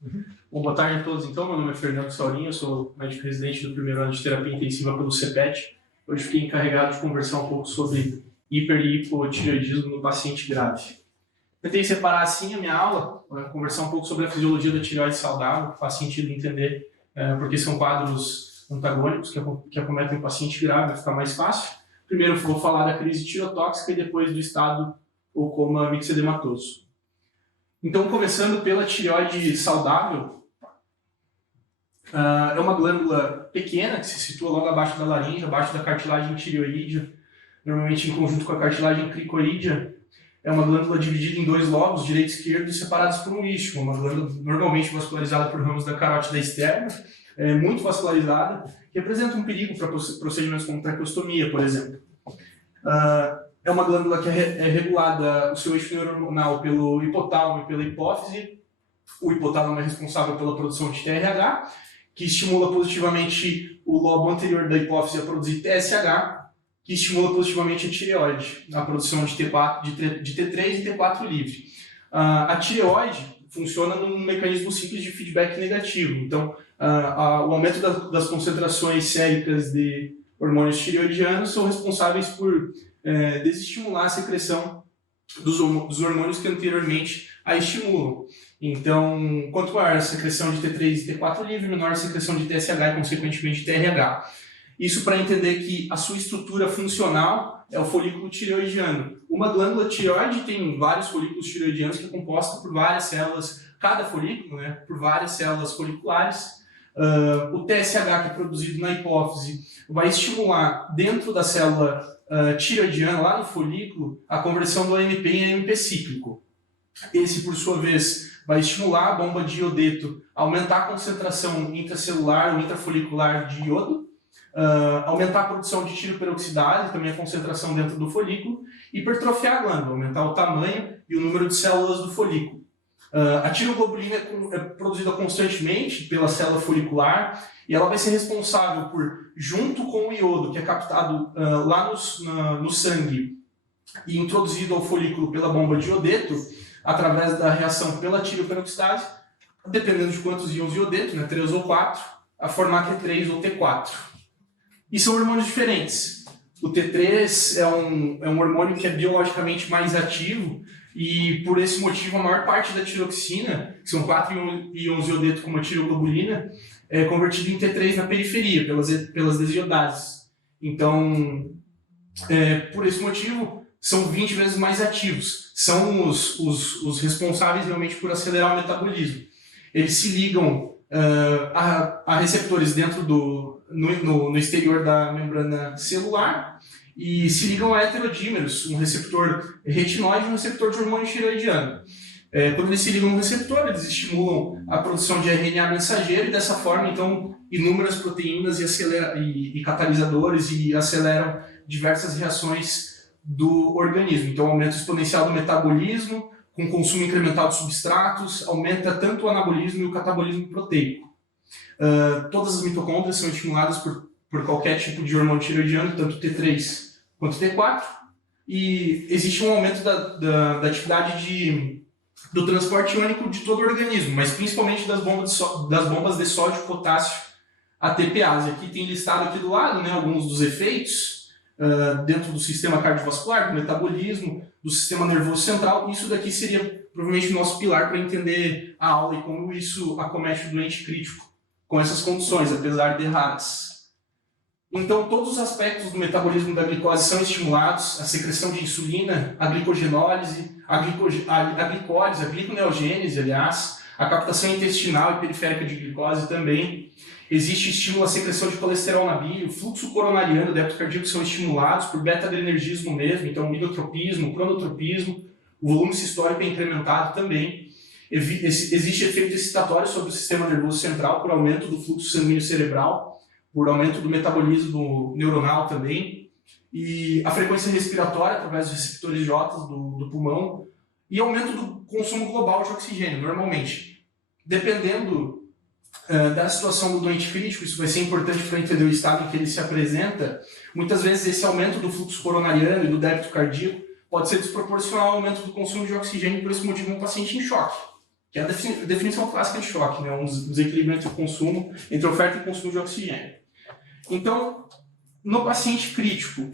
Bom, boa tarde a todos. Então, meu nome é Fernando Saurinho, eu sou médico residente do primeiro ano de terapia intensiva pelo CEPET. Hoje fiquei encarregado de conversar um pouco sobre hiper e hipotireoidismo no paciente grave. Tentei separar assim a minha aula, conversar um pouco sobre a fisiologia da tireoide saudável, que faz sentido entender porque são quadros antagônicos que acometem o paciente grave, vai ficar mais fácil. Primeiro vou falar da crise tireotóxica e depois do estado ou coma mixedematoso. Então, começando pela tireoide saudável, é uma glândula pequena que se situa logo abaixo da laringe, abaixo da cartilagem tireoídea, normalmente em conjunto com a cartilagem cricoídea. É uma glândula dividida em dois lobos, direito e esquerdo, separados por um isquio, uma glândula normalmente vascularizada por ramos da carótida externa, muito vascularizada, que representa um perigo para procedimentos como traqueostomia, por exemplo. É uma glândula que é regulada, o seu eixo neuronal, pelo hipotálamo e pela hipófise. O hipotálamo é responsável pela produção de TRH, que estimula positivamente o lobo anterior da hipófise a produzir TSH, que estimula positivamente a tireoide, a produção de T3 e T4 livre. A tireoide funciona num mecanismo simples de feedback negativo. Então, o aumento das concentrações séricas de hormônios tireoidianos são responsáveis por desestimular a secreção dos hormônios que anteriormente a estimulam. Então, quanto maior a secreção de T3 e T4 livre, menor a secreção de TSH e, consequentemente, de TRH. Isso para entender que a sua estrutura funcional é o folículo tireoidiano. Uma glândula tireoide tem vários folículos tireoidianos que é composta por várias células, cada folículo, por várias células foliculares. O TSH, que é produzido na hipófise, vai estimular dentro da célula tireoidiana, lá no folículo, a conversão do AMP em AMP cíclico. Esse, por sua vez, vai estimular a bomba de iodeto, aumentar a concentração intracelular ou intrafolicular de iodo, aumentar a produção de tiroperoxidase, também a concentração dentro do folículo, e hipertrofiar a glândula, aumentar o tamanho e o número de células do folículo. A tiroglobulina é produzida constantemente pela célula folicular e ela vai ser responsável por, junto com o iodo, que é captado lá no sangue e introduzido ao folículo pela bomba de iodeto, através da reação pela tiroperoxidase, dependendo de quantos íons de iodeto, 3 ou 4, a formar T3 ou T4. E são hormônios diferentes. O T3 é um hormônio que é biologicamente mais ativo e, por esse motivo, a maior parte da tiroxina, que são 4 íons de iodeto como a tiroglobulina, é convertido em T3 na periferia, pelas desidiodases. Então, por esse motivo, são 20 vezes mais ativos. São os responsáveis realmente por acelerar o metabolismo. Eles se ligam a receptores dentro no exterior da membrana celular e se ligam a heterodímeros, um receptor retinoide e um receptor de hormônio tireoidiano. Quando eles se ligam no receptor, eles estimulam a produção de RNA mensageiro e dessa forma, então, inúmeras proteínas e catalisadores e aceleram diversas reações do organismo. Então, aumento exponencial do metabolismo, com consumo incremental de substratos, aumenta tanto o anabolismo e o catabolismo proteico. Todas as mitocôndrias são estimuladas por qualquer tipo de hormônio tireoidiano, tanto T3 quanto T4, e existe um aumento da atividade do transporte iônico de todo o organismo, mas principalmente das bombas de sódio, potássio, ATPase. Aqui tem listado aqui do lado alguns dos efeitos dentro do sistema cardiovascular, do metabolismo, do sistema nervoso central. Isso daqui seria provavelmente o nosso pilar para entender a aula e como isso acomete o doente crítico com essas condições, apesar de raras. Então, todos os aspectos do metabolismo da glicose são estimulados, a secreção de insulina, a glicogenólise, a glicólise, a gliconeogênese, aliás, a captação intestinal e periférica de glicose também. Existe estímulo à secreção de colesterol na bile, o fluxo coronariano, o débito cardíaco são estimulados por beta-adrenergismo mesmo, então inotropismo, cronotropismo, o volume sistólico é incrementado também. Existe efeito excitatório sobre o sistema nervoso central por aumento do fluxo sanguíneo cerebral, por aumento do metabolismo neuronal também, e a frequência respiratória através dos receptores J do pulmão, e aumento do consumo global de oxigênio, normalmente. Dependendo da situação do doente crítico, isso vai ser importante para entender o estado em que ele se apresenta, muitas vezes esse aumento do fluxo coronariano e do débito cardíaco pode ser desproporcional ao aumento do consumo de oxigênio, por esse motivo um paciente em choque. que é a definição clássica de choque, né? Um desequilíbrio entre o consumo, entre oferta e consumo de oxigênio. Então, no paciente crítico,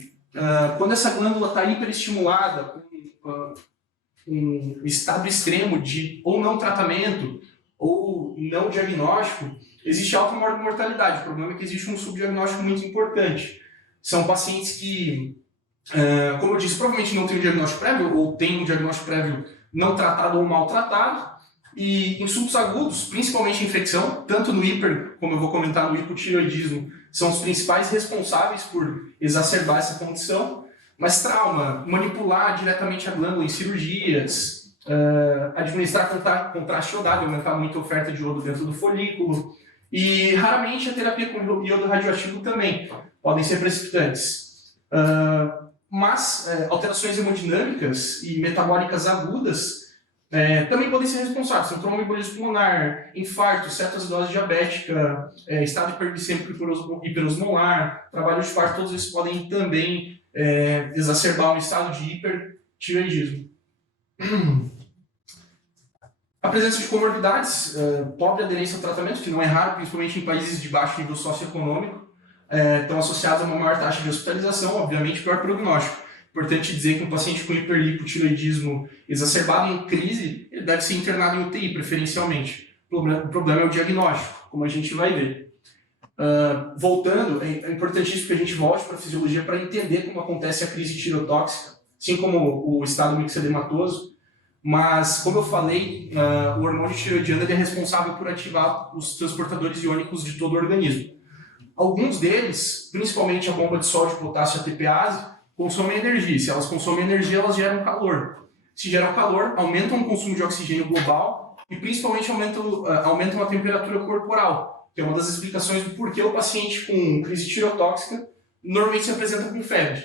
quando essa glândula está hiperestimulada, com um estado extremo de ou não tratamento ou não diagnóstico, existe alta mortalidade. O problema é que existe um subdiagnóstico muito importante. São pacientes que, como eu disse, provavelmente não têm um diagnóstico prévio ou têm um diagnóstico prévio não tratado ou maltratado, e insultos agudos, principalmente infecção, tanto no hiper, como eu vou comentar no hipotireoidismo, são os principais responsáveis por exacerbar essa condição, mas trauma, manipular diretamente a glândula em cirurgias, administrar contraste iodado, aumentar muito a oferta de iodo dentro do folículo, e raramente a terapia com iodo radioativo também podem ser precipitantes. Mas alterações hemodinâmicas e metabólicas agudas também podem ser responsáveis. São tromboembolismo pulmonar, infarto, cetoacidose diabética, estado hiperglicêmico hiperosmolar, trabalho de parto, todos esses podem também exacerbar um estado de hipertireoidismo. A presença de comorbidades, pobre aderência ao tratamento, que não é raro, principalmente em países de baixo nível socioeconômico, estão associados a uma maior taxa de hospitalização, obviamente pior prognóstico. Importante dizer que um paciente com hiperlipotireoidismo exacerbado em crise, ele deve ser internado em UTI, preferencialmente. O problema é o diagnóstico, como a gente vai ver. Voltando, é importantíssimo que a gente volte para a fisiologia para entender como acontece a crise tireotóxica, assim como o estado mixedematoso. Mas, como eu falei, o hormônio tireoidiano ele é responsável por ativar os transportadores iônicos de todo o organismo. Alguns deles, principalmente a bomba de sódio, potássio e a TPase, consomem energia. Se elas consomem energia, elas geram calor. Se geram calor, aumentam o consumo de oxigênio global e principalmente aumentam a temperatura corporal, que é uma das explicações do porquê o paciente com crise tireotóxica normalmente se apresenta com febre.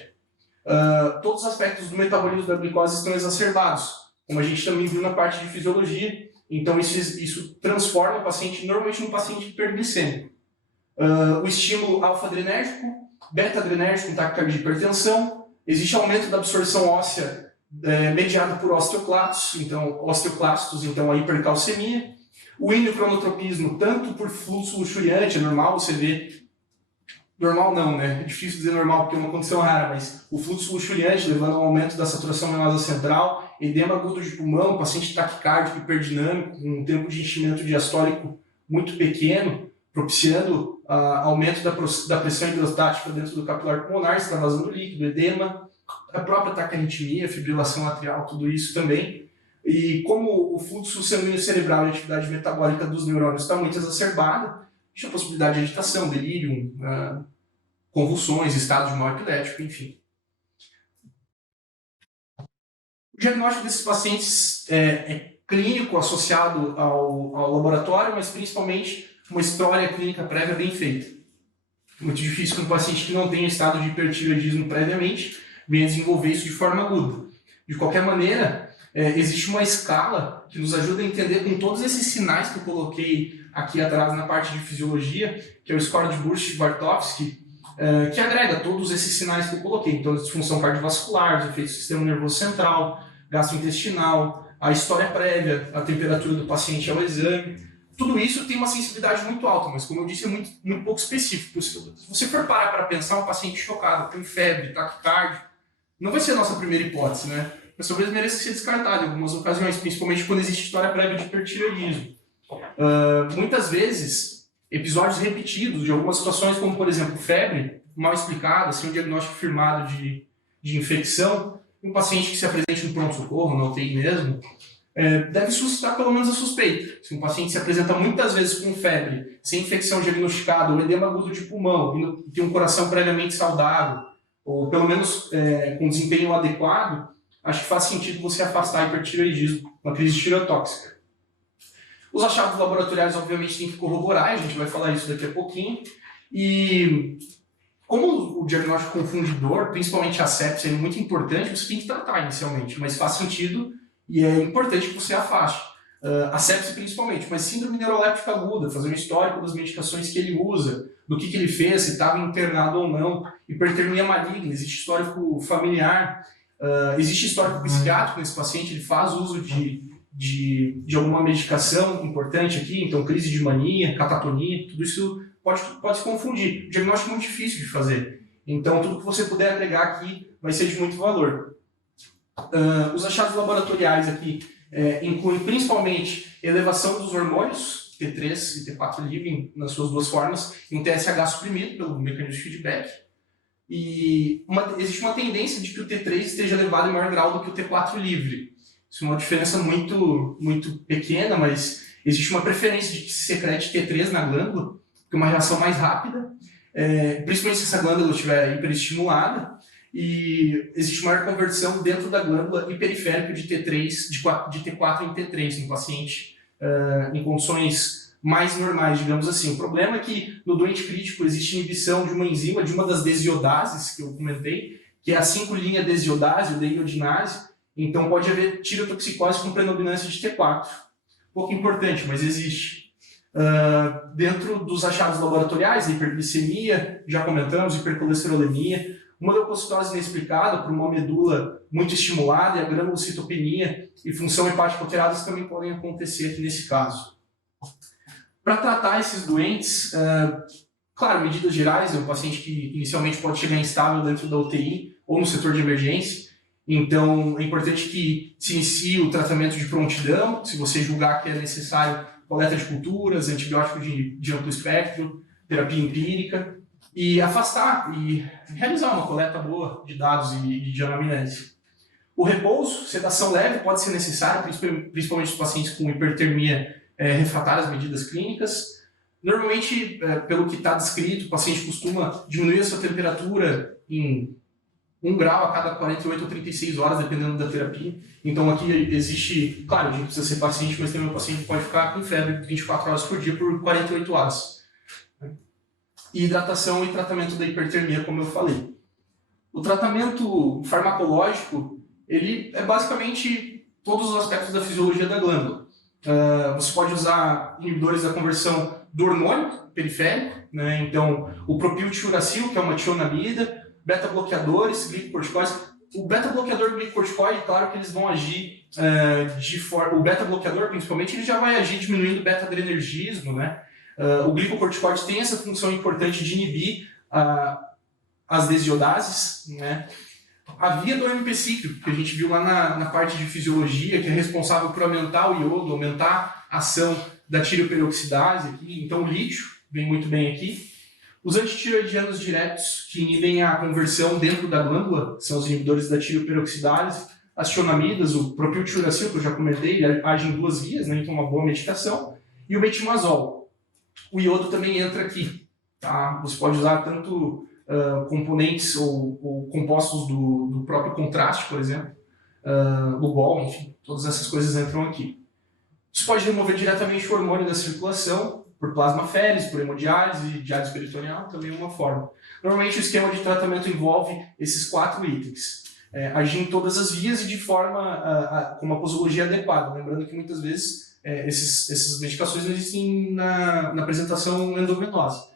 Todos os aspectos do metabolismo da glicose estão exacerbados, como a gente também viu na parte de fisiologia. Então isso transforma o paciente normalmente num paciente hiperglicêmico. O estímulo alfa-adrenérgico, beta-adrenérgico, taquicardia e hipertensão. Existe aumento da absorção óssea mediado por osteoclastos, então a hipercalcemia. O endocronotropismo, tanto por fluxo luxuriante, é normal você ver. Normal não, né? É difícil dizer normal porque é uma condição rara, mas o fluxo luxuriante levando ao aumento da saturação venosa central, edema agudo de pulmão, paciente taquicárdico hiperdinâmico, com um tempo de enchimento diastólico muito pequeno, propiciando aumento da pressão hidrostática dentro do capilar pulmonar, extravasando líquido, edema, a própria taquiarritmia, fibrilação atrial, tudo isso também. E como o fluxo sanguíneo cerebral e a atividade metabólica dos neurônios está muito exacerbada, existe a possibilidade de agitação, delírio, convulsões, estado de mal epilético, enfim. O diagnóstico desses pacientes é clínico, associado ao laboratório, mas principalmente uma história clínica prévia bem feita. Muito difícil que um paciente que não tenha estado de hipertireoidismo previamente venha desenvolver isso de forma aguda. De qualquer maneira, existe uma escala que nos ajuda a entender com todos esses sinais que eu coloquei aqui atrás na parte de fisiologia, que é o score de Burst-Bartovsky, que agrega todos esses sinais que eu coloquei. Então, disfunção cardiovascular, efeito do sistema nervoso central, gastrointestinal, a história prévia, a temperatura do paciente ao exame. Tudo isso tem uma sensibilidade muito alta, mas como eu disse, é muito, muito pouco específico. Se você for parar para pensar, um paciente chocado, com febre, taquicardia, não vai ser a nossa primeira hipótese, né? Mas talvez mereça ser descartado em algumas ocasiões, principalmente quando existe história prévia de hipertireoidismo. Muitas vezes, episódios repetidos de algumas situações, como por exemplo febre, mal explicada, sem um diagnóstico firmado de infecção, um paciente que se apresente no pronto-socorro, na UTI mesmo, deve suscitar pelo menos a suspeita. Se um paciente se apresenta muitas vezes com febre, sem infecção diagnosticada, ou edema agudo de pulmão, e tem um coração previamente saudável, ou pelo menos com desempenho adequado, acho que faz sentido você afastar hipertireoidismo, uma crise tireotóxica. Os achados laboratoriais, obviamente, têm que corroborar, a gente vai falar isso daqui a pouquinho. E como o diagnóstico confundidor, principalmente a sepsia, é muito importante, você tem que tratar inicialmente, mas faz sentido e é importante que você afaste. A sepsia principalmente, mas síndrome neuroléptica aguda, fazer um histórico das medicações que ele usa, do que ele fez, se estava internado ou não, hipertermia maligna, existe histórico familiar, existe histórico psiquiátrico nesse paciente, ele faz uso de de alguma medicação importante aqui, então crise de mania, catatonia, tudo isso pode se confundir. O diagnóstico é muito difícil de fazer. Então, tudo que você puder agregar aqui vai ser de muito valor. Os achados laboratoriais aqui incluem principalmente elevação dos hormônios, T3 e T4 livre, nas suas duas formas, e um TSH suprimido pelo mecanismo de feedback. E existe uma tendência de que o T3 esteja elevado em maior grau do que o T4 livre. Isso é uma diferença muito pequena, mas existe uma preferência de que se secrete T3 na glândula, porque é uma reação mais rápida, principalmente se essa glândula estiver hiperestimulada, e existe maior conversão dentro da glândula e periférica de T3, de T4 em T3 no paciente, em condições mais normais, digamos assim. O problema é que no doente crítico existe inibição de uma enzima, de uma das desiodases que eu comentei, que é a 5' desiodase, ou deiodinase, então pode haver tirotoxicose com predominância de T4. Pouco importante, mas existe. Dentro dos achados laboratoriais, a hiperglicemia, já comentamos, hipercolesterolemia, uma leucocitose inexplicada por uma medula muito estimulada e a granulocitopenia e função hepática alteradas também podem acontecer aqui nesse caso. Para tratar esses doentes, claro, medidas gerais, é um paciente que inicialmente pode chegar instável dentro da UTI ou no setor de emergência, então é importante que se inicie o tratamento de prontidão, se você julgar que é necessário coleta de culturas, antibiótico de amplo espectro, terapia empírica, e afastar e realizar uma coleta boa de dados e de anamnese. O repouso, sedação leve, pode ser necessário, principalmente nos pacientes com hipertermia refratária às medidas clínicas. Normalmente, pelo que está descrito, o paciente costuma diminuir a sua temperatura em 1 grau a cada 48 ou 36 horas, dependendo da terapia. Então aqui existe, claro, a gente precisa ser paciente, mas também o paciente pode ficar com febre 24 horas por dia por 48 horas. E hidratação e tratamento da hipertermia, como eu falei. O tratamento farmacológico, ele é basicamente todos os aspectos da fisiologia da glândula. Você pode usar inibidores da conversão do hormônio periférico, né? Então o propiltiuracil, que é uma tionamida, beta-bloqueadores, glicocorticoides. O beta-bloqueador e o glicocorticoide, claro que eles vão agir o beta-bloqueador, principalmente, ele já vai agir diminuindo o beta-adrenergismo, né? O glicocorticoide tem essa função importante de inibir as desiodases, né? A via do AMP cíclico, que a gente viu lá na parte de fisiologia, que é responsável por aumentar o iodo, aumentar a ação da tireoperoxidase aqui, então o lítio vem muito bem aqui. Os antitireoidianos diretos, que inibem a conversão dentro da glândula, são os inibidores da tireoperoxidase. As tionamidas, o propiltiuracil, que eu já comentei, ele age em 2 vias, né? Então uma boa medicação. E o metimazol. O iodo também entra aqui. Tá? Você pode usar tanto componentes ou compostos do próprio contraste, por exemplo, Lugol, enfim, todas essas coisas entram aqui. Você pode remover diretamente o hormônio da circulação, por plasmaférese, por hemodiálise, diálise peritoneal, também é uma forma. Normalmente o esquema de tratamento envolve esses 4 itens. Agir em todas as vias e de forma com uma posologia adequada. Lembrando que muitas vezes essas medicações não existem na apresentação endovenosa,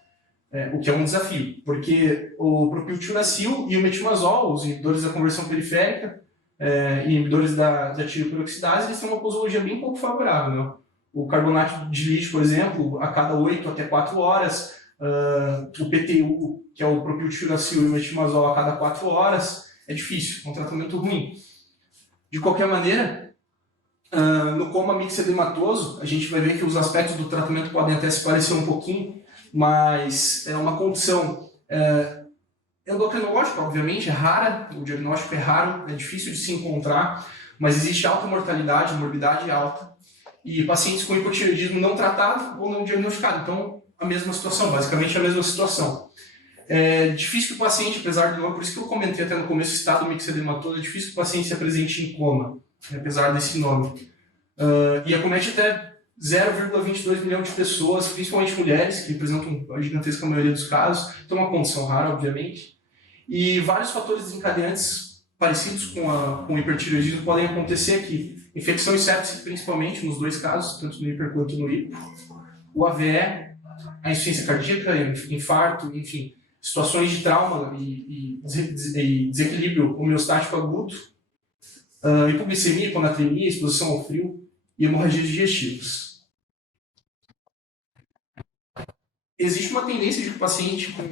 o que é um desafio, porque o propiltiuracil e o metimazol, os inibidores da conversão periférica e inibidores da tireoperoxidase, eles têm uma posologia bem pouco favorável, né? O carbonato de lítio, por exemplo, a cada 8 até 4 horas, o PTU, que é o propiltiuracil e o metimazol, a cada 4 horas, é difícil, é um tratamento ruim. De qualquer maneira, no coma mixedematoso, a gente vai ver que os aspectos do tratamento podem até se parecer um pouquinho, mas é uma condição endocrinológica, obviamente, é rara, o diagnóstico é raro, é difícil de se encontrar, mas existe alta mortalidade, morbidade alta, e pacientes com hipotireoidismo não tratado ou não diagnosticado. Então, a mesma situação, basicamente a mesma situação. É difícil que o paciente, apesar de não, por isso que eu comentei até no começo, o estado mixedematoso, é difícil que o paciente se apresente em coma, apesar desse nome. E acomete até 0,22 milhão de pessoas, principalmente mulheres, que representam a gigantesca maioria dos casos, então uma condição rara, obviamente. E vários fatores desencadeantes parecidos com o hipertireoidismo podem acontecer aqui. Infecção e sepse, principalmente, nos 2 casos, tanto no hiper quanto no hipo. O AVE, a insuficiência cardíaca, infarto, enfim, situações de trauma e desequilíbrio homeostático agudo. Hipoglicemia, hiponatremia, exposição ao frio. e hemorragias digestivas. Existe uma tendência de que o paciente com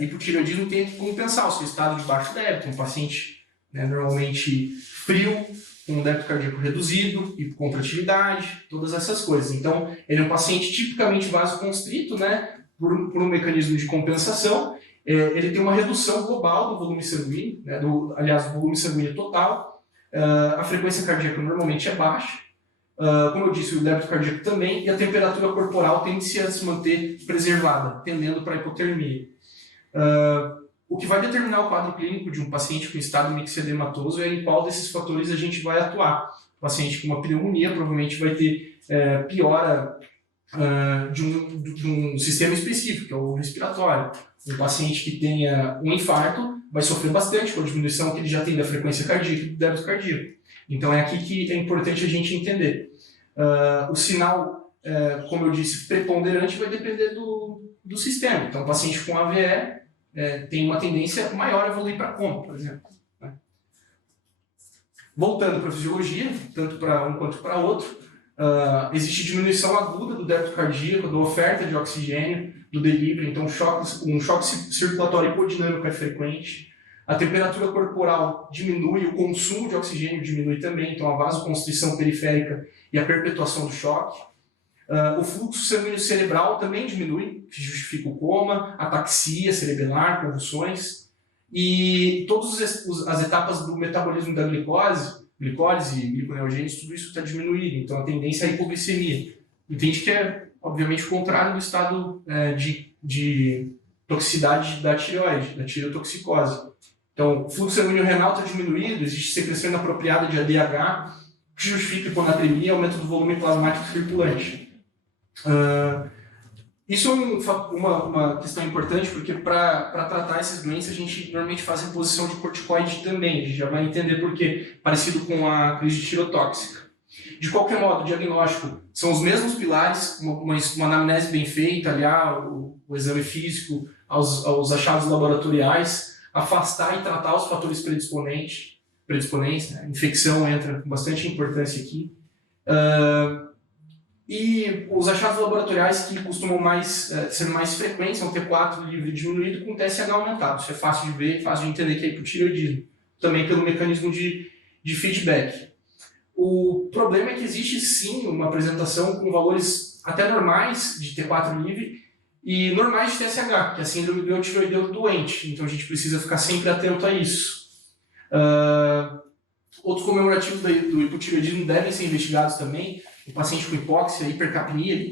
hipotireoidismo tenha que compensar o seu estado de baixo débito, um paciente, né, normalmente frio, com um débito cardíaco reduzido, hipocontratividade, todas essas coisas. Então, ele é um paciente tipicamente vasoconstrito, né, por um mecanismo de compensação. Ele tem uma redução global do volume sanguíneo, né, do volume sanguíneo total. A frequência cardíaca normalmente é baixa. Como eu disse, o débito cardíaco também, e a temperatura corporal tende a se manter preservada, tendendo para a hipotermia. O que vai determinar o quadro clínico de um paciente com estado mixedematoso é em qual desses fatores a gente vai atuar. O paciente com uma pneumonia provavelmente vai ter piora de um sistema específico, que é o respiratório. Um paciente que tenha um infarto vai sofrer bastante com a diminuição que ele já tem da frequência cardíaca e do débito cardíaco. Então é aqui que é importante a gente entender. O sinal, como eu disse, preponderante vai depender do sistema. Então, o paciente com AVE tem uma tendência maior a evoluir para coma, por exemplo. Né? Voltando para a fisiologia, tanto para um quanto para outro, existe diminuição aguda do débito cardíaco, da oferta de oxigênio, do delivery, então um choque circulatório hipodinâmico é frequente. A temperatura corporal diminui, o consumo de oxigênio diminui também, então a vasoconstrição periférica e a perpetuação do choque. O fluxo sanguíneo cerebral também diminui, que justifica o coma, ataxia cerebelar, convulsões. E todas as etapas do metabolismo da glicose, gliconeogênese, tudo isso está diminuído, então a tendência é a hipoglicemia. Entende que é, obviamente, o contrário do estado de toxicidade da tireoide, da tireotoxicose. Então, o fluxo sanguíneo renal está diminuído, existe secreção inapropriada de ADH, que justifica hiponatremia e aumento do volume plasmático circulante. Isso é uma questão importante, porque para tratar essas doenças a gente normalmente faz reposição de corticoide também, a gente já vai entender por quê, parecido com a crise tireotóxica. De qualquer modo, o diagnóstico são os mesmos pilares, uma anamnese bem feita, aliar o exame físico aos achados laboratoriais, afastar e tratar os fatores predisponentes, né? Infecção entra com bastante importância aqui. E os achados laboratoriais que costumam ser mais frequentes são T4 livre diminuído com TSH aumentado. Isso é fácil de ver, fácil de entender que é hipotireoidismo. Também pelo mecanismo de feedback. O problema é que existe sim uma apresentação com valores até normais de T4 livre e normais de TSH, que é a síndrome do eutiroideu doente. Então a gente precisa ficar sempre atento a isso. Outros comemorativos do hipotireoidismo devem ser investigados também. O paciente com hipóxia, hipercapnia, ele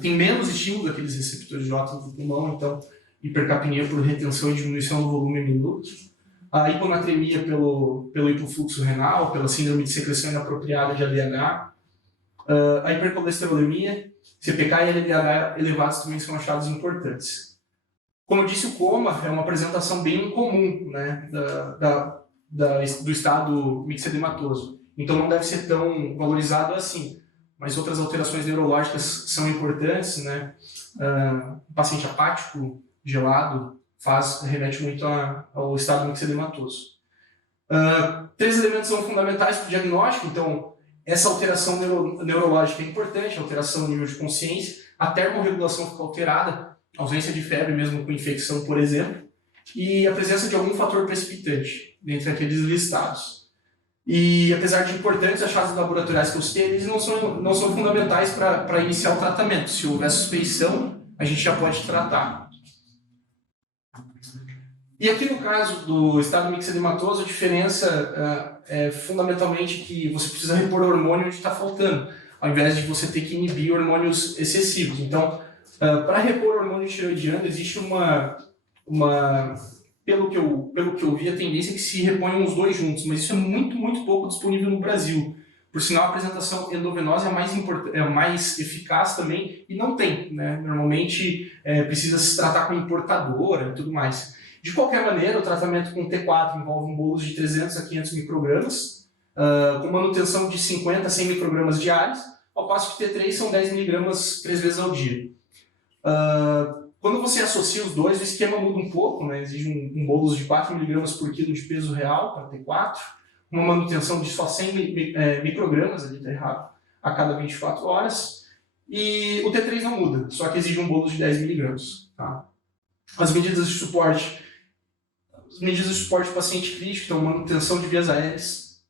tem menos estímulo daqueles receptores de óxido do pulmão, então hipercapnia por retenção e diminuição do volume em minutos. A hiponatremia pelo hipofluxo renal, pela síndrome de secreção inapropriada de ADH. A hipercolesterolemia, CPK e LDH elevados também são achados importantes. Como eu disse, o coma é uma apresentação bem comum, né, do estado mixedematoso. Então não deve ser tão valorizado assim. Mas outras alterações neurológicas são importantes, né? O paciente apático, gelado, remete muito ao estado mixedematoso. 3 elementos são fundamentais para o diagnóstico, então essa alteração neurológica é importante, alteração no nível de consciência, a termorregulação fica alterada, ausência de febre mesmo com infecção, por exemplo, e a presença de algum fator precipitante, dentre aqueles listados. E apesar de importantes achados laboratoriais que eu citei, eles não são fundamentais para iniciar o tratamento. Se houver suspeição, a gente já pode tratar. E aqui no caso do estado mixedematoso, a diferença é fundamentalmente que você precisa repor hormônio onde está faltando, ao invés de você ter que inibir hormônios excessivos. Então, para repor hormônio tireoidiano, existe pelo que eu vi, a tendência é que se reponham os dois juntos, mas isso é muito, muito pouco disponível no Brasil. Por sinal, a apresentação endovenosa é mais eficaz também e não tem, né? Normalmente precisa se tratar com importadora e tudo mais. De qualquer maneira, o tratamento com T4 envolve um bolus de 300 a 500 microgramas, com manutenção de 50 a 100 microgramas diários, ao passo que T3 são 10 miligramas 3 vezes ao dia. Quando você associa os dois, o esquema muda um pouco, né? Exige um bolus de 4 mg por quilo de peso real para T4, uma manutenção de só 100 microgramas, ali está errado, a cada 24 horas. E o T3 não muda, só que exige um bolo de 10 miligramas. Tá? As medidas de suporte do paciente crítico, então manutenção de vias aéreas,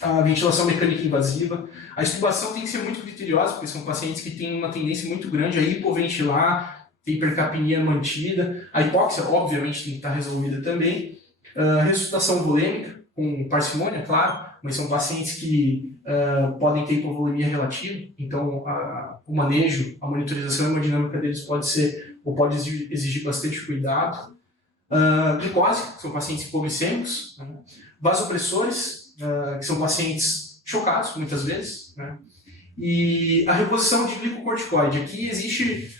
a ventilação mecânica invasiva. A extubação tem que ser muito criteriosa, porque são pacientes que têm uma tendência muito grande a hipoventilar, ter hipercapnia mantida. A hipóxia, obviamente, tem que estar resolvida também. Ressuscitação volêmica, com parcimônia, claro, mas são pacientes que podem ter hipovolemia relativa, então o manejo, a monitorização hemodinâmica deles pode exigir bastante cuidado. Glicose, que são pacientes hipoglicêmicos, né? Vasopressores, que são pacientes chocados, muitas vezes, né? E a reposição de glicocorticoide. Aqui existe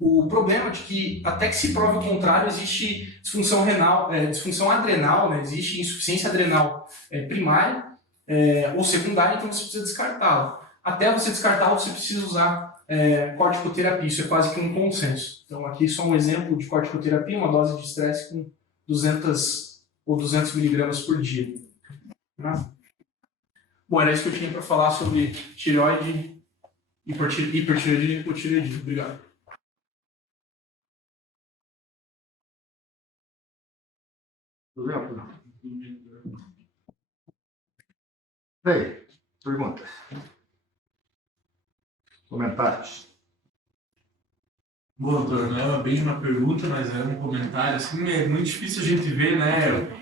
o problema de que, até que se prove o contrário, existe disfunção renal, disfunção adrenal, né? Existe insuficiência adrenal primária ou secundária, então você precisa descartá-la. Até você descartá-la, você precisa usar corticoterapia, isso é quase que um consenso. Então aqui só um exemplo de corticoterapia, uma dose de estresse com 200 ou 200 miligramas por dia. Tá? Bom, era isso que eu tinha para falar sobre tireoide, hipertireoidismo e hipotireoidismo. Obrigado. Bem, perguntas? Comentários? Bom, doutor, não é bem uma pergunta, mas é um comentário. Assim, é muito difícil a gente ver, né,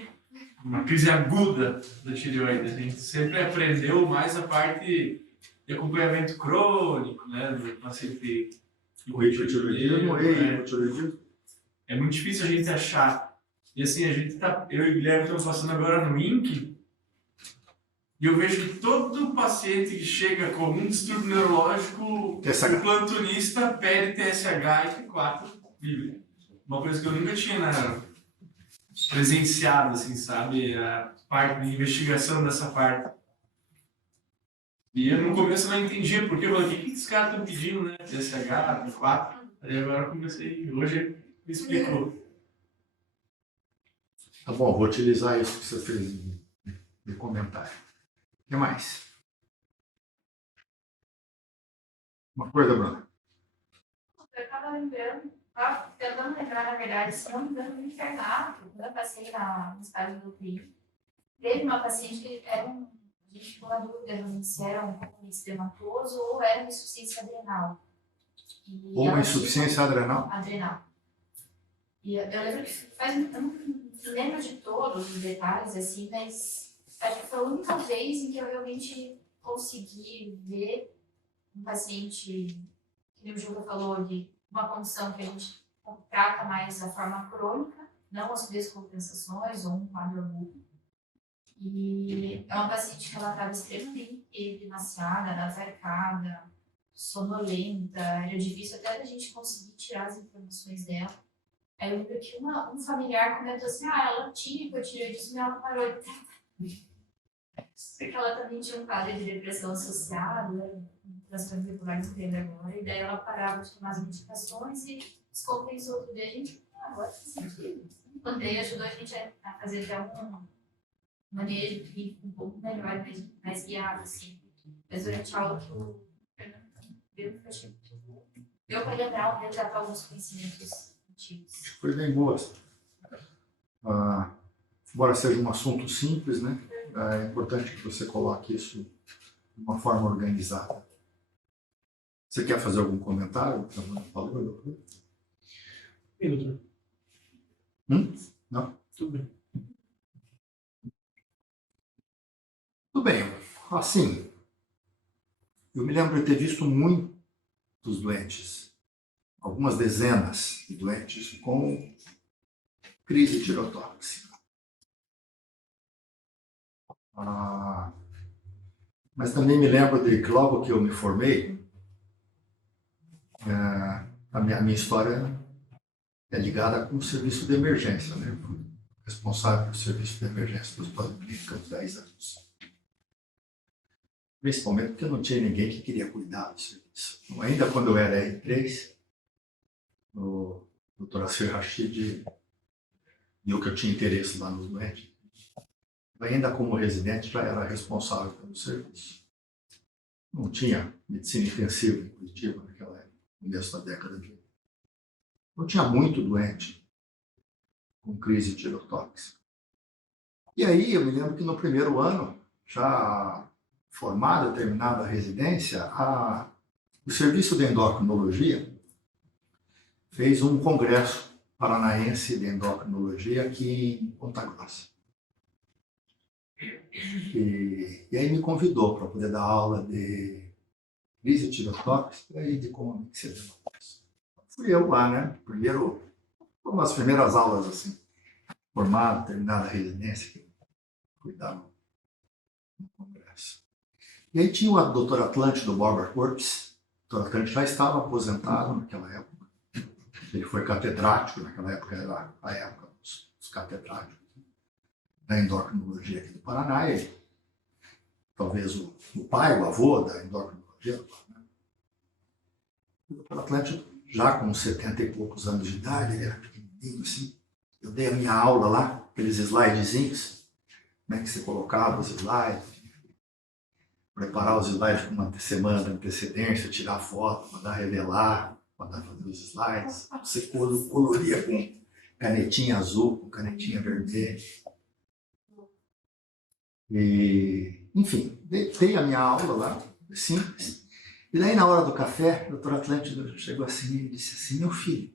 uma crise aguda da tireoide. A gente sempre aprendeu mais a parte de acompanhamento crônico, né, do paciente. O hipotireoidismo. É muito difícil a gente achar. E assim, eu e o Guilherme estamos passando agora no INC, e eu vejo que todo paciente que chega com algum distúrbio neurológico, o plantonista pede TSH e T4 Bíblia. Uma coisa que eu nunca tinha presenciado, assim, sabe? A parte de investigação dessa parte. E eu no começo não entendia, porque eu falei, o que esses caras estão pedindo, né? TSH, T4. Aí agora eu comecei, hoje me explicou. Tá bom, vou utilizar isso que você fez de comentário. O que mais? Uma coisa, Bruna? Eu estava lembrando, tentando lembrar, na verdade, se não me engano, no internato, quando eu passei na estágio do UTI, teve uma paciente que era a gente ficou na dúvida se era um pouco espermatoso ou era uma insuficiência adrenal. Ou uma insuficiência adrenal? Adrenal. E eu lembro que eu não lembro de todos os detalhes, assim, mas acho que foi a única vez em que eu realmente consegui ver um paciente, que o Júlio falou, de uma condição que a gente trata mais da forma crônica, não as descompensações ou um quadro agudo. E é uma paciente que ela estava extremamente emaciada, anacarcada, sonolenta, era difícil até a gente conseguir tirar as informações dela. Aí eu lembro que um familiar comentou assim, ela tinha hipotireoidismo e ela parou de tratar. Porque ela também tinha um quadro de depressão associado, né? Transtornos bipolares teve agora, e daí ela parava de tomar as medicações e descompensou tudo. E a gente, agora faz sentido. E daí ajudou a gente a fazer até um manejo clínico um pouco melhor, mais guiado, assim. Mas durante a aula que o Fernando deu, deu para lembrar, resgatar alguns conhecimentos antigos. Foi bem boa. Embora seja um assunto simples, né? É importante que você coloque isso de uma forma organizada. Você quer fazer algum comentário? Falou, doutor? E, doutor? Não? Tudo bem. Tudo bem. Assim, eu me lembro de ter visto muitos doentes, algumas dezenas de doentes com crise tireotóxica. Mas também me lembro de que logo que eu me formei, a minha história é ligada com o serviço de emergência, né? Eu fui responsável pelo serviço de emergência do Hospital de Clínica há 10 anos. Principalmente porque não tinha ninguém que queria cuidar do serviço. Então, ainda quando eu era R3, o Dr. Assir Rashid viu que eu tinha interesse lá nos doentes. Ainda como residente, já era responsável pelo serviço. não tinha medicina intensiva em Curitiba naquela época, no começo da década de 80. Não tinha muito doente com crise tireotóxica. E aí eu me lembro que no primeiro ano, já formada, terminada a residência, o Serviço de Endocrinologia fez um congresso paranaense de endocrinologia aqui em Ponta Grossa. E aí me convidou para poder dar aula de crise tireotóxica e de comomixia dermatose. Fui eu lá, né? Uma das primeiras aulas, assim, formado, terminada a residência, que fui dar no congresso. E aí tinha o Dr. Atlântico do Borba Corpus. O Dr. Atlântico já estava aposentado naquela época. Ele foi catedrático, naquela época era a época dos catedráticos da endocrinologia aqui do Paraná. E talvez o pai, o avô da endocrinologia. O Dr. Atlântico, já com 70 e poucos anos de idade, ele era pequenininho assim. Eu dei a minha aula lá, aqueles slidezinhos, como é que você colocava os slides, preparar os slides com uma semana de antecedência, tirar foto, mandar revelar, mandar fazer os slides. Você coloria com canetinha azul, com canetinha vermelha. E, enfim, dei a minha aula lá, simples. E daí, na hora do café, o Dr. Atlântico chegou assim e disse assim: meu filho,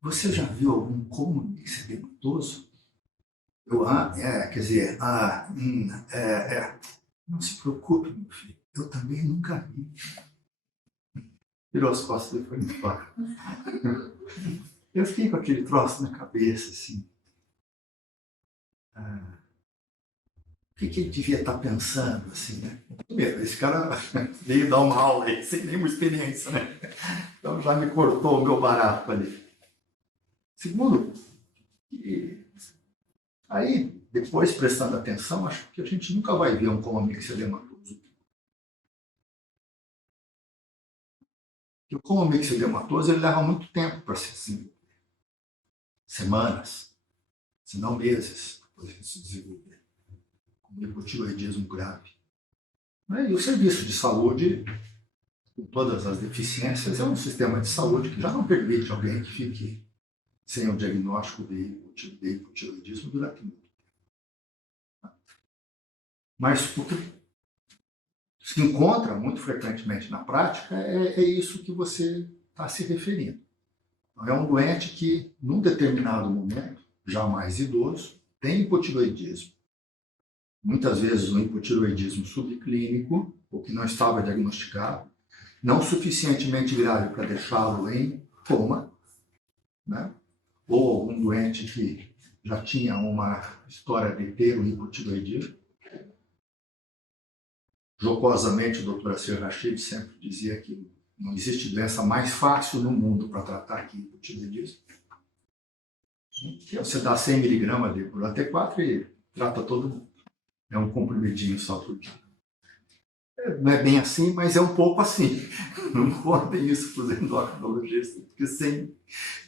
você já viu algum comomixia dermatoso? Quer dizer, não se preocupe, meu filho, eu também nunca vi. Virou as costas e foi embora. Eu fiquei com aquele troço na cabeça, assim. O que ele devia estar pensando, assim, né? Primeiro, esse cara veio dar uma aula aí, sem nenhuma experiência, né? Então já me cortou o meu barato ali. Segundo, aí, depois prestando atenção, acho que a gente nunca vai ver um comomixia dermatoso. Porque o comomixia dermatoso, ele leva muito tempo para se desenvolver. Semanas, se não meses, depois de se desenvolver. Com hipotiroidismo grave. E o serviço de saúde, com todas as deficiências, é um sistema de saúde que já não permite alguém que fique sem o diagnóstico de hipotiroidismo durante muito tempo. Mas o que se encontra muito frequentemente na prática é isso que você está se referindo. Então, é um doente que, num determinado momento, já mais idoso, tem hipotiroidismo. Muitas vezes um hipotiroidismo subclínico, ou que não estava diagnosticado, não suficientemente grave para deixá-lo em coma, né? Ou algum doente que já tinha uma história de ter o hipotiroidismo. Jocosamente, o Dr. Assir Rashid sempre dizia que não existe doença mais fácil no mundo para tratar que hipotiroidismo. Você dá 100 mg de por AT4 e trata todo mundo. É um comprimidinho só por dia. Não é bem assim, mas é um pouco assim. Não contem isso para os endocrinologistas, porque 100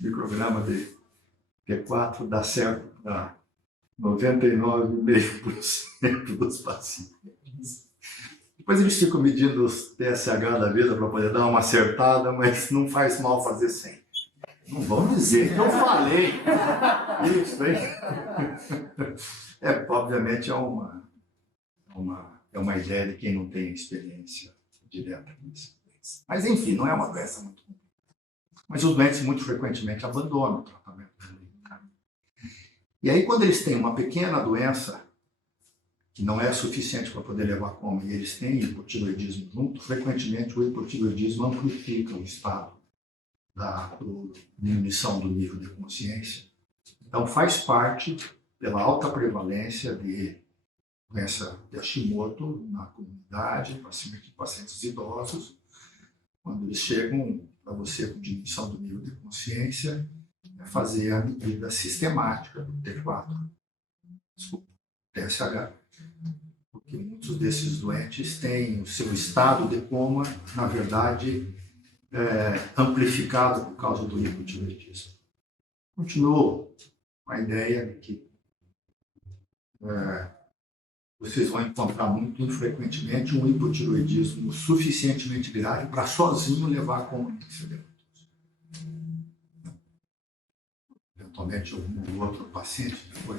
microgramas de T4 dá certo para 99,5% dos pacientes. Depois eles ficam medindo os TSH da vida para poder dar uma acertada, mas não faz mal fazer 100. Não vão dizer que eu falei. Isso, hein? Obviamente é uma ideia de quem não tem experiência direta nisso. Mas, enfim, não é uma doença muito comum. Mas os doentes muito frequentemente abandonam o tratamento. E aí, quando eles têm uma pequena doença, que não é suficiente para poder levar a coma, e eles têm hipotiroidismo junto, frequentemente o hipotiroidismo amplifica o estado da diminuição do nível de consciência. Então, faz parte, pela alta prevalência de doença de Hashimoto na comunidade, principalmente em pacientes idosos, quando eles chegam para você com diminuição do nível de consciência, fazer a medida sistemática do T4, TSH, porque muitos desses doentes têm o seu estado de coma, na verdade, amplificado por causa do hipotiroidismo. Continuo com a ideia de que vocês vão encontrar muito infrequentemente um hipotiroidismo suficientemente grave para sozinho levar a coma mixedematosa. Eventualmente, algum outro paciente que foi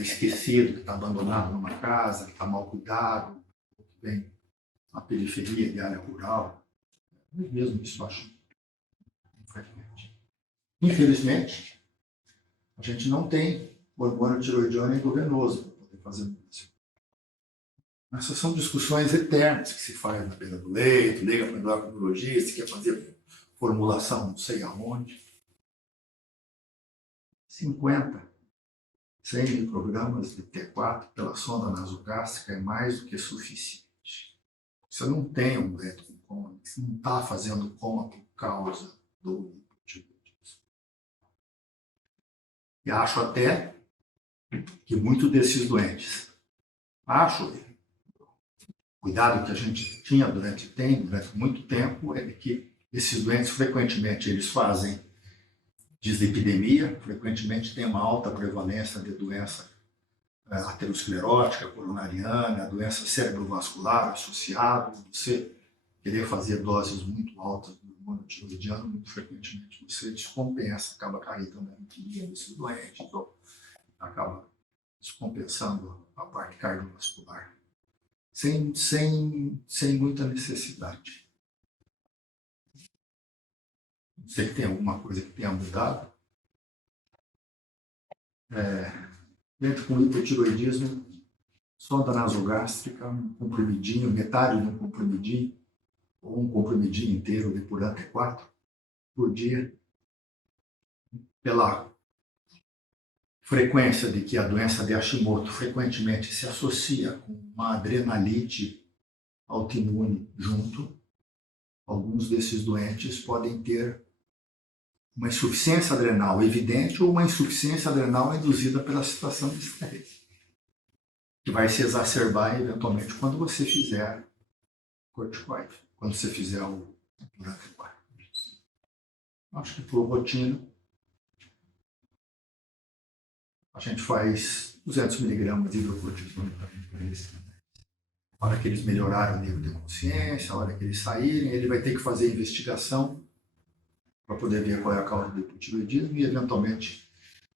esquecido, que está abandonado numa casa, que está mal cuidado, que vem na periferia de área rural. Mas mesmo isso eu acho infrequente. Infelizmente, a gente não tem hormônio tiroidiano endovenoso para poder fazer isso. Essas são discussões eternas que se faz na beira do leito, liga para o endocrinologista, quer fazer formulação não sei aonde. 50, 100 microgramas de T4 pela sonda nasogástrica é mais do que suficiente. Você não tem um leito com coma, você não está fazendo coma por causa do hipotiroidismo. E acho até que muitos desses doentes, cuidado que a gente tem durante muito tempo, é de que esses doentes frequentemente eles fazem dislipidemia, frequentemente tem uma alta prevalência de doença aterosclerótica, coronariana, doença cerebrovascular associada. Você querer fazer doses muito altas do hormônio tiroidiano, muito frequentemente você descompensa, acaba carregando a arritmia desse doente, então acaba descompensando a parte cardiovascular, sem muita necessidade. Não sei que tem alguma coisa que tenha mudado. Dentro com hipotiroidismo, sonda nasogástrica, um comprimidinho, metade de um comprimidinho, ou um comprimidinho inteiro de Puran T4 por dia, pela frequência de que a doença de Hashimoto frequentemente se associa com uma adrenalite autoimune junto. Alguns desses doentes podem ter uma insuficiência adrenal evidente ou uma insuficiência adrenal induzida pela situação de estresse, que vai se exacerbar eventualmente quando você fizer corticoide, quando você fizer o Puran-T4. Acho que por rotina, a gente faz 200 mg de hidrocortisona para eles. A hora que eles melhorarem o nível de consciência, a hora que eles saírem, ele vai ter que fazer investigação para poder ver qual é a causa do hipotiroidismo e, eventualmente,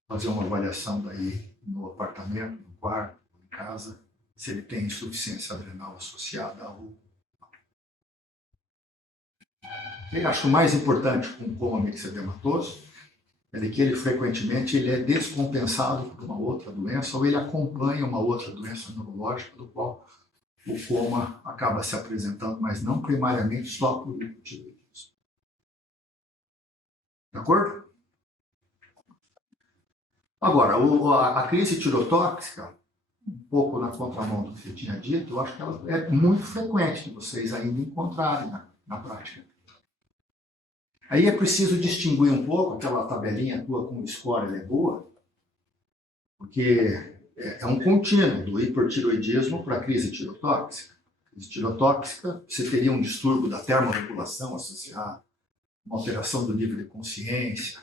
fazer uma avaliação daí no apartamento, no quarto, em casa, se ele tem insuficiência adrenal associada ao... Eu acho que o mais importante com o coma mixedematoso é de que ele frequentemente ele é descompensado por uma outra doença ou ele acompanha uma outra doença neurológica do qual o coma acaba se apresentando, mas não primariamente só por hipotiroidismo. De acordo? Agora, a crise tirotóxica, um pouco na contramão do que você tinha dito, eu acho que ela é muito frequente de vocês ainda encontrarem na prática. Aí é preciso distinguir um pouco, aquela tabelinha tua com o score, ela é boa, porque é um contínuo do hipertiroidismo para a crise tirotóxica. A crise tirotóxica, você teria um distúrbio da termorregulação associado, uma alteração do nível de consciência,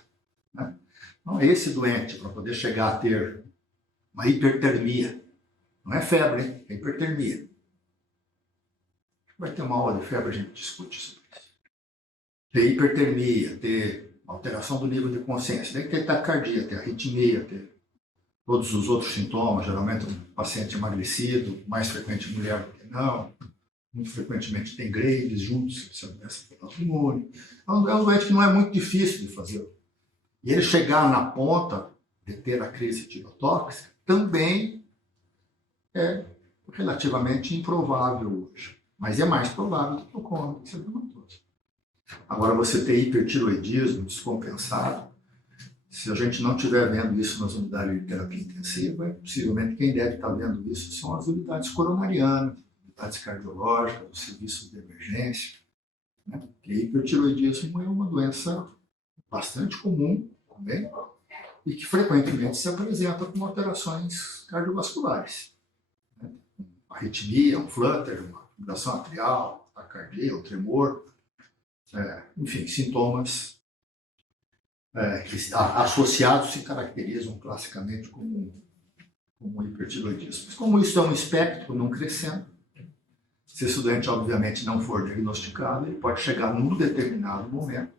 né? Então, esse doente, para poder chegar a ter uma hipertermia, não é febre, hein? É hipertermia. Vai ter uma aula de febre, a gente discute sobre isso. Ter hipertermia, ter alteração do nível de consciência, tem que ter taquicardia, ter arritmia, ter todos os outros sintomas, geralmente um paciente emagrecido, mais frequente mulher do que não, muito frequentemente tem Graves juntos, se doença autoimune. É um doente que não é muito difícil de fazer. E ele chegar na ponta de ter a crise tirotóxica também é relativamente improvável hoje. Mas é mais provável do que o coma mixedematoso. Agora, você ter hipertiroidismo descompensado, se a gente não estiver vendo isso nas unidades de terapia intensiva, possivelmente quem deve estar vendo isso são as unidades coronarianas, unidades cardiológicas, os serviços de emergência. Né? Porque hipertiroidismo é uma doença bastante comum também e que frequentemente se apresenta com alterações cardiovasculares. Né? Arritmia, um flutter, uma fibrilação atrial, taquicardia, um tremor, enfim, sintomas que associados se caracterizam classicamente como como o hipertiroidismo. Mas como isso é um espectro não crescendo, se esse doente, obviamente, não for diagnosticado, ele pode chegar num determinado momento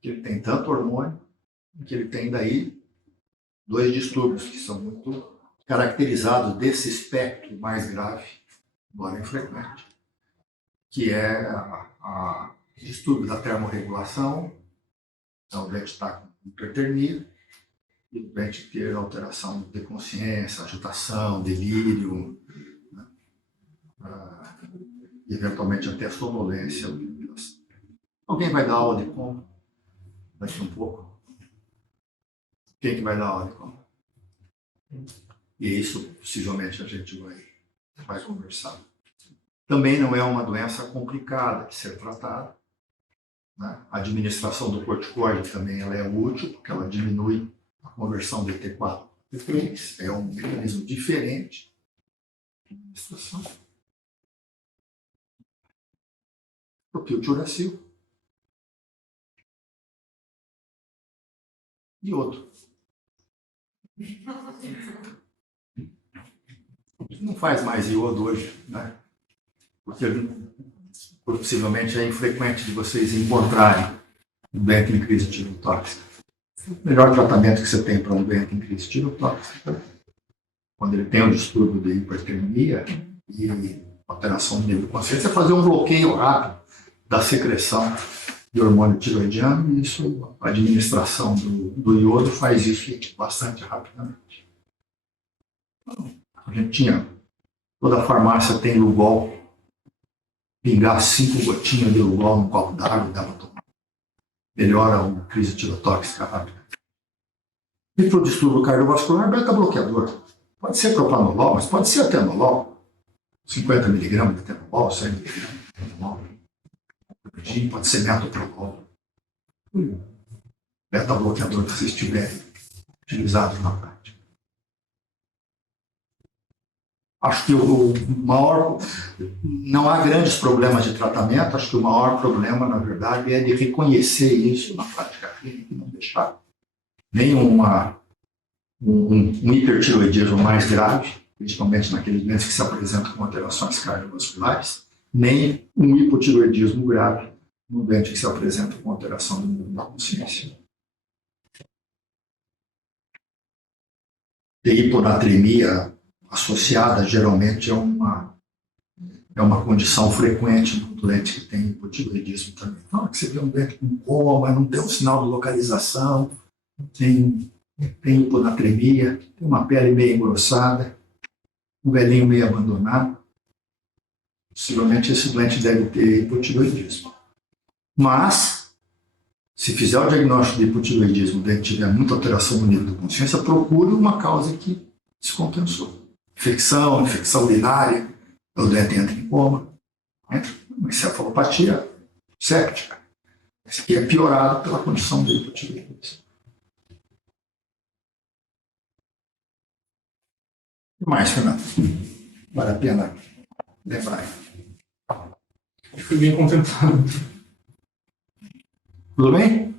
que ele tem tanto hormônio, que ele tem daí dois distúrbios que são muito caracterizados desse espectro mais grave, embora infrequente, que é a distúrbio da termorregulação, então o doente está com hipertermia, e o doente ter alteração de consciência, agitação, delírio, né? Eventualmente até sonolência. Alguém vai dar aula de como? Daqui um pouco. Quem que vai dar aula de como? E isso possivelmente a gente vai conversar. Também não é uma doença complicada de ser tratada, né? A administração do corticoide também ela é útil, porque ela diminui a conversão de T4 para T3. É um mecanismo diferente de administração. Propiltiuracil. E outro. Não faz mais iodo hoje, né? Porque possivelmente é infrequente de vocês encontrarem um doente em crise tirotóxica. O melhor tratamento que você tem para um doente em crise tirotóxica, quando ele tem um distúrbio de hipertermia e alteração do nível de consciência, é fazer um bloqueio rápido da secreção de hormônio tiroidiano, e isso, a administração do iodo faz isso bastante rapidamente. A gente tinha, toda a farmácia tem Lugol, pingar 5 gotinhas de Lugol num copo d'água e dá para tomar. Melhora uma crise tirotóxica rápida. E para o distúrbio cardiovascular, beta-bloqueador. Pode ser propanolol, mas pode ser atenolol. 50 mg de atenolol, 100 mg de atenolol. Pode ser metoprolol. Beta-bloqueador que vocês tiverem utilizado na prática. Acho que o maior... Não há grandes problemas de tratamento, acho que o maior problema, na verdade, é de reconhecer isso na prática clínica e não deixar nem um hipertiroidismo mais grave, principalmente naqueles doentes que se apresentam com alterações cardiovasculares, nem um hipotiroidismo grave no doente que se apresenta com alteração do nível da consciência. E hiponatremia associada geralmente é uma condição frequente no doente que tem hipotiroidismo também. Então, que você vê um doente com coma, não tem um sinal de localização, tem hiponatremia, tem uma pele meio engrossada, um velhinho meio abandonado, possivelmente esse doente deve ter hipotiroidismo. Mas, se fizer o diagnóstico de hipotiroidismo, o doente tiver muita alteração no nível de consciência, procure uma causa que descompensou. Infecção urinária, o doente entra em coma, entra uma encefalopatia séptica. Isso aqui é piorado pela condição de hipotiroidismo. O que mais, Fernando? Vale a pena lembrar. Fui bem contemplado. Tudo bem?